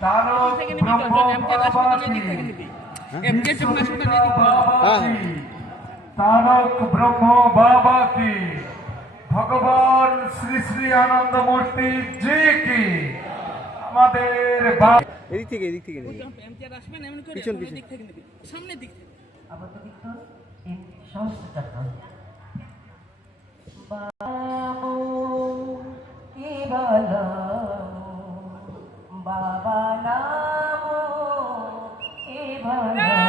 তারক ব্রহ্মবাবাজি তারক ব্রহ্ম বাবা কি, ভগবান শ্রী শ্রী আনন্দ মূর্তি জি কি। আমাদের এদিক থেকে পিছন পিছন সামনের দিক থেকে আপাতত এই সমস্ত চক্র বাবু কি বলো বাবা নাম কি বলো